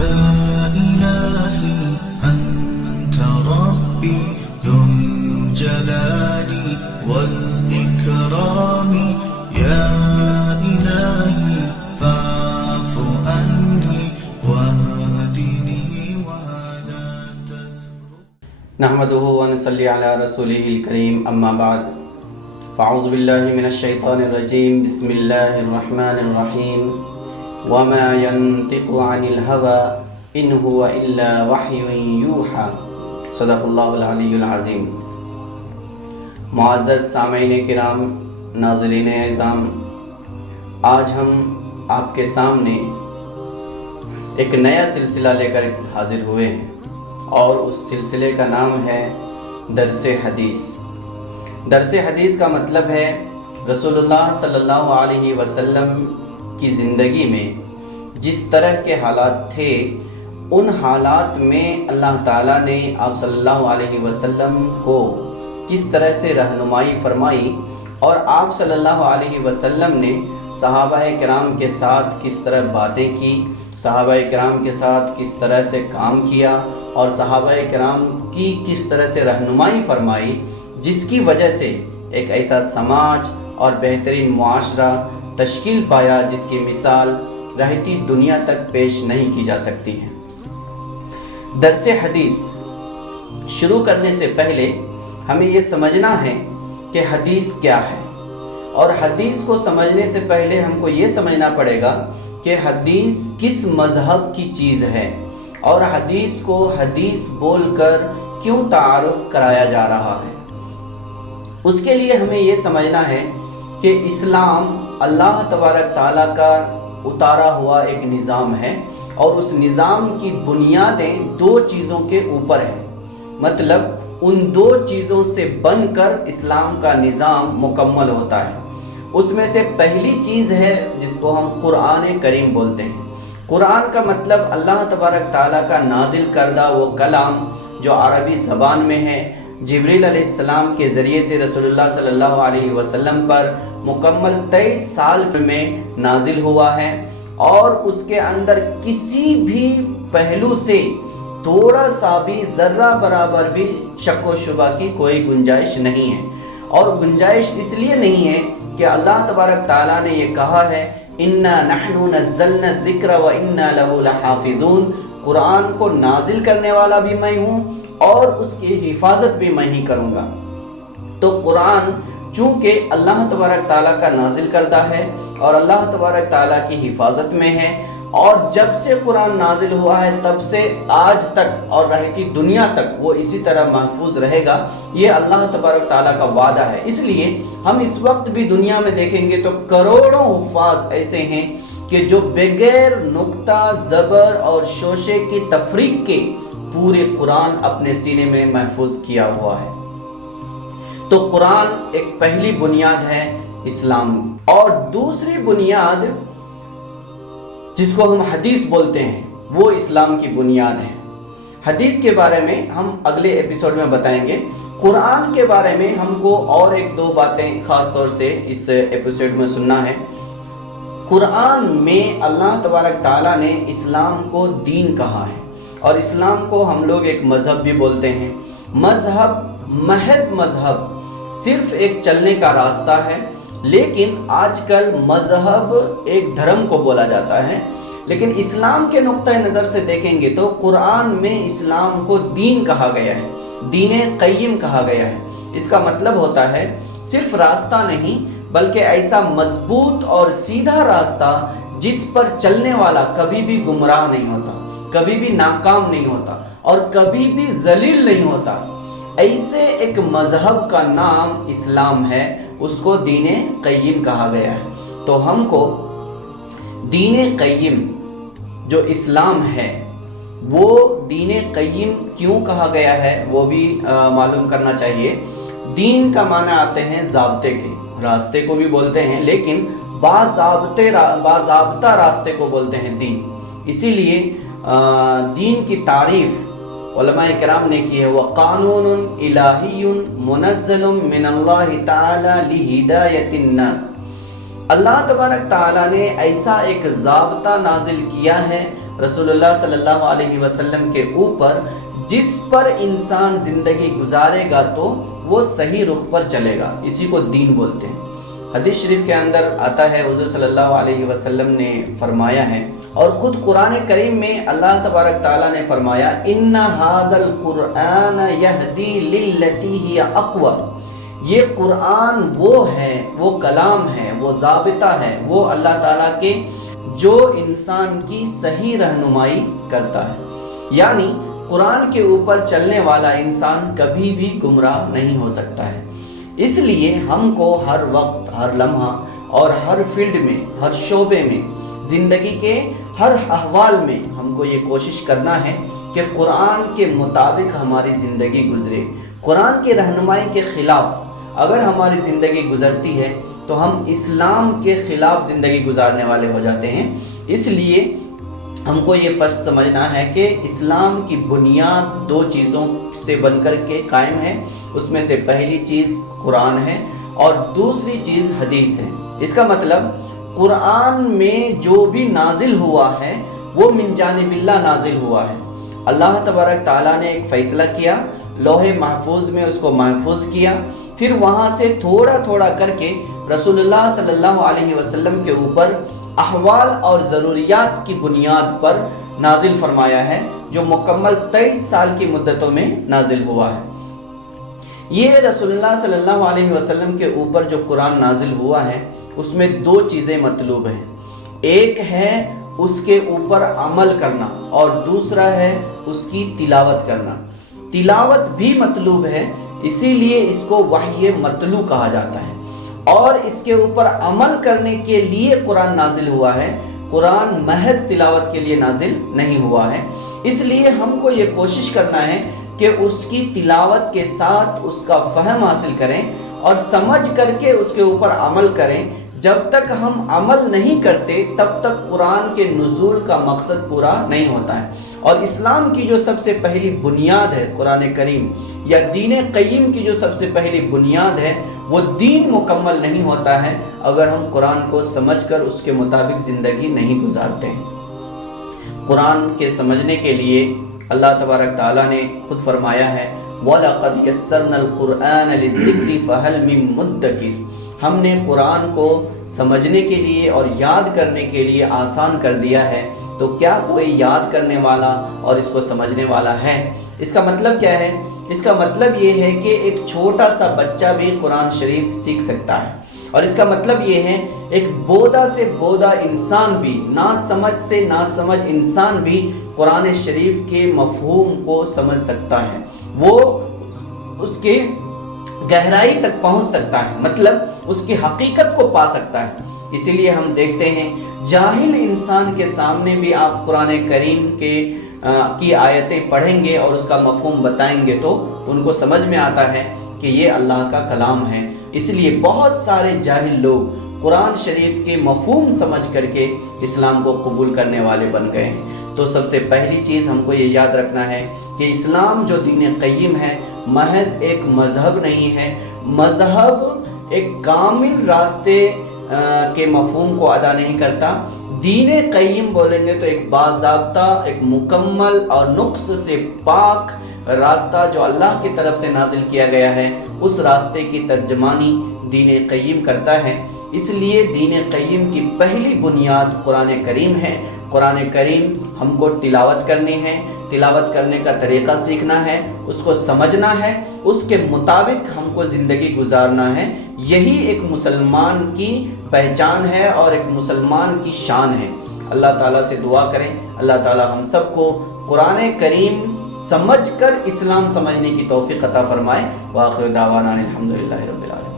إلهي أنت ربي ذو الجلال والإكرام يا إلهي فاعف عني واهدني ولا تترك. نحمده ونصلي على رسوله الكريم اما بعد فاعوذ باللہ من الشیطان الرجیم بسم اللہ الرحمن الرحیم وما ينطق عن الهوى ان هو الا وحی یوحى صدق اللہ العلی العظیم. معزز سامعین کرام، ناظرین اعظام، آج ہم آپ کے سامنے ایک نیا سلسلہ لے کر حاضر ہوئے ہیں اور اس سلسلے کا نام ہے درس حدیث. درس حدیث کا مطلب ہے رسول اللہ صلی اللہ علیہ وسلم کی زندگی میں جس طرح کے حالات تھے، ان حالات میں اللہ تعالیٰ نے آپ صلی اللہ علیہ وسلم کو کس طرح سے رہنمائی فرمائی اور آپ صلی اللہ علیہ وسلم نے صحابہ کرام کے ساتھ کس طرح باتیں کی، صحابہ کرام کے ساتھ کس طرح سے کام کیا اور صحابہ کرام کی کس طرح سے رہنمائی فرمائی، جس کی وجہ سے ایک ایسا سماج اور بہترین معاشرہ تشکیل پایا جس کی مثال رہتی دنیا تک پیش نہیں کی جا سکتی ہے. درس حدیث شروع کرنے سے پہلے ہمیں یہ سمجھنا ہے کہ حدیث کیا ہے، اور حدیث کو سمجھنے سے پہلے ہم کو یہ سمجھنا پڑے گا کہ حدیث کس مذہب کی چیز ہے اور حدیث کو حدیث بول کر کیوں تعارف کرایا جا رہا ہے. اس کے لیے ہمیں یہ سمجھنا ہے کہ اسلام اللہ تبارک تعالیٰ کا اتارا ہوا ایک نظام ہے اور اس نظام کی بنیادیں دو چیزوں کے اوپر ہیں، مطلب ان دو چیزوں سے بن کر اسلام کا نظام مکمل ہوتا ہے. اس میں سے پہلی چیز ہے جس کو ہم قرآن کریم بولتے ہیں. قرآن کا مطلب اللہ تبارک تعالیٰ کا نازل کردہ وہ کلام جو عربی زبان میں ہے، جبریل علیہ السلام کے ذریعے سے رسول اللہ صلی اللہ علیہ وسلم پر مکمل 23 سال میں نازل ہوا ہے اور اس کے اندر کسی بھی پہلو سے تھوڑا سا بھی ذرہ برابر بھی شک و شبہ کی کوئی گنجائش نہیں ہے. اور گنجائش اس لیے نہیں ہے کہ اللہ تبارک تعالیٰ نے یہ کہا ہے اِنَّا نَحْنُ نَزَّلْنَا الذِّكْرَ وَإِنَّا لَهُ لَحَافِظُونَ، قرآن کو نازل کرنے والا بھی میں ہوں اور اس کی حفاظت بھی میں ہی کروں گا. تو قرآن چونکہ اللہ تبارک تعالیٰ کا نازل کردہ ہے اور اللہ تبارک تعالیٰ کی حفاظت میں ہے، اور جب سے قرآن نازل ہوا ہے تب سے آج تک اور رہتی دنیا تک وہ اسی طرح محفوظ رہے گا، یہ اللہ تبارک تعالیٰ کا وعدہ ہے. اس لیے ہم اس وقت بھی دنیا میں دیکھیں گے تو کروڑوں حفاظ ایسے ہیں کہ جو بغیر نقطہ زبر اور شوشے کی تفریق کے پورے قرآن اپنے سینے میں محفوظ کیا ہوا ہے. تو قرآن ایک پہلی بنیاد ہے اسلام، اور دوسری بنیاد جس کو ہم حدیث بولتے ہیں وہ اسلام کی بنیاد ہے. حدیث کے بارے میں ہم اگلے ایپیسوڈ میں بتائیں گے. قرآن کے بارے میں ہم کو اور ایک دو باتیں خاص طور سے اس ایپیسوڈ میں سننا ہے. قرآن میں اللہ تبارک تعالیٰ نے اسلام کو دین کہا ہے، اور اسلام کو ہم لوگ ایک مذہب بھی بولتے ہیں. مذہب محض مذہب صرف ایک چلنے کا راستہ ہے، لیکن آج کل مذہب ایک دھرم کو بولا جاتا ہے. لیکن اسلام کے نقطہ نظر سے دیکھیں گے تو قرآن میں اسلام کو دین کہا گیا ہے، دین قیم کہا گیا ہے. اس کا مطلب ہوتا ہے صرف راستہ نہیں بلکہ ایسا مضبوط اور سیدھا راستہ جس پر چلنے والا کبھی بھی گمراہ نہیں ہوتا، کبھی بھی ناکام نہیں ہوتا اور کبھی بھی ذلیل نہیں ہوتا. ایسے ایک مذہب کا نام اسلام ہے، اس کو دین قیم کہا گیا ہے. تو ہم کو دین قیم جو اسلام ہے وہ دین قیم کیوں کہا گیا ہے وہ بھی معلوم کرنا چاہیے. دین کا معنی آتے ہیں ضابطے کے، راستے کو بھی بولتے ہیں لیکن باضابطہ راستے کو بولتے ہیں دین. اسی لیے دین کی تعریف علماء کرام نے کی ہے وَقَانُونٌ إِلَٰهِيٌّ مُنَزَّلٌ مِّنَ اللَّهِ تَعَالَى لِهِدَایَةِ النَّاسِ. اللہ تبارک تعالیٰ نے ایسا ایک ضابطہ نازل کیا ہے رسول اللہ صلی اللہ علیہ وسلم کے اوپر جس پر انسان زندگی گزارے گا تو وہ صحیح رخ پر چلے گا، اسی کو دین بولتے ہیں۔ حدیث شریف کے اندر آتا ہے، حضور صلی اللہ علیہ وسلم نے فرمایا ہے، اور خود قرآن کریم میں اللہ تبارک تعالیٰ نے فرمایا ان ھذا القرآن یہدی للتی ہی اقوم، یہ قرآن وہ ہے، وہ کلام ہے، وہ ضابطہ ہے، وہ اللہ تعالیٰ کے جو انسان کی صحیح رہنمائی کرتا ہے، یعنی قرآن کے اوپر چلنے والا انسان کبھی بھی گمراہ نہیں ہو سکتا ہے۔ اس لیے ہم کو ہر وقت، ہر لمحہ اور ہر فیلڈ میں، ہر شعبے میں، زندگی کے ہر احوال میں ہم کو یہ کوشش کرنا ہے کہ قرآن کے مطابق ہماری زندگی گزرے۔ قرآن کی رہنمائی کے خلاف اگر ہماری زندگی گزرتی ہے تو ہم اسلام کے خلاف زندگی گزارنے والے ہو جاتے ہیں۔ اس لیے ہم کو یہ فرض سمجھنا ہے کہ اسلام کی بنیاد دو چیزوں سے بن کر کے قائم ہے، اس میں سے پہلی چیز قرآن ہے اور دوسری چیز حدیث ہے۔ اس کا مطلب قرآن میں جو بھی نازل ہوا ہے وہ من جانب اللہ نازل ہوا ہے۔ اللہ تبارک تعالیٰ نے ایک فیصلہ کیا، لوح محفوظ میں اس کو محفوظ کیا، پھر وہاں سے تھوڑا تھوڑا کر کے رسول اللہ صلی اللہ علیہ وسلم کے اوپر احوال اور ضروریات کی بنیاد پر نازل فرمایا ہے، جو مکمل 23 سال کی مدتوں میں نازل ہوا ہے۔ یہ رسول اللہ صلی اللہ علیہ وسلم کے اوپر جو قرآن نازل ہوا ہے اس میں دو چیزیں مطلوب ہیں، ایک ہے اس کے اوپر عمل کرنا اور دوسرا ہے اس کی تلاوت کرنا۔ تلاوت بھی مطلوب ہے، اسی لیے اس کو وحی متلو کہا جاتا ہے، اور اس کے اوپر عمل کرنے کے لیے قرآن نازل ہوا ہے، قرآن محض تلاوت کے لیے نازل نہیں ہوا ہے۔ اس لیے ہم کو یہ کوشش کرنا ہے کہ اس کی تلاوت کے ساتھ اس کا فہم حاصل کریں اور سمجھ کر کے اس کے اوپر عمل کریں۔ جب تک ہم عمل نہیں کرتے تب تک قرآن کے نزول کا مقصد پورا نہیں ہوتا ہے۔ اور اسلام کی جو سب سے پہلی بنیاد ہے قرآن کریم، یا دین قیم کی جو سب سے پہلی بنیاد ہے، وہ دین مکمل نہیں ہوتا ہے اگر ہم قرآن کو سمجھ کر اس کے مطابق زندگی نہیں گزارتے ہیں۔ قرآن کے سمجھنے کے لیے اللہ تبارک تعالیٰ نے خود فرمایا ہے وَلَقَدْ يَسَّرْنَا الْقُرْآنَ لِلذِّكْرِ فَهَلْ مِن مُدَّكِرٍ، ہم نے قرآن کو سمجھنے کے لیے اور یاد کرنے کے لیے آسان کر دیا ہے، تو کیا کوئی یاد کرنے والا اور اس کو سمجھنے والا ہے؟ اس کا مطلب کیا ہے؟ اس کا مطلب یہ ہے کہ ایک چھوٹا سا بچہ بھی قرآن شریف سیکھ سکتا ہے، اور اس کا مطلب یہ ہے ایک بودا سے بودا انسان بھی، ناسمجھ سے ناسمجھ انسان بھی قرآن شریف کے مفہوم کو سمجھ سکتا ہے، وہ اس کے گہرائی تک پہنچ سکتا ہے، مطلب اس کی حقیقت کو پا سکتا ہے۔ اسی لیے ہم دیکھتے ہیں جاہل انسان کے سامنے بھی آپ قرآن کریم کی آیتیں پڑھیں گے اور اس کا مفہوم بتائیں گے تو ان کو سمجھ میں آتا ہے کہ یہ اللہ کا کلام ہے۔ اس لیے بہت سارے جاہل لوگ قرآن شریف کے مفہوم سمجھ کر کے اسلام کو قبول کرنے والے بن گئے ہیں۔ تو سب سے پہلی چیز ہم کو یہ یاد رکھنا ہے کہ اسلام جو دین قیم ہے محض ایک مذہب نہیں ہے، مذہب ایک کامل راستے کے مفہوم کو ادا نہیں کرتا۔ دین قیم بولیں گے تو ایک باضابطہ، ایک مکمل اور نقص سے پاک راستہ جو اللہ کی طرف سے نازل کیا گیا ہے، اس راستے کی ترجمانی دین قیم کرتا ہے۔ اس لیے دین قیم کی پہلی بنیاد قرآن کریم ہے۔ قرآن کریم ہم کو تلاوت کرنی ہے، تلاوت کرنے کا طریقہ سیکھنا ہے، اس کو سمجھنا ہے، اس کے مطابق ہم کو زندگی گزارنا ہے۔ یہی ایک مسلمان کی پہچان ہے اور ایک مسلمان کی شان ہے۔ اللہ تعالیٰ سے دعا کریں اللہ تعالیٰ ہم سب کو قرآن کریم سمجھ کر اسلام سمجھنے کی توفیق عطا فرمائے۔ وآخر دعوانا الحمدللہ رب العالمین۔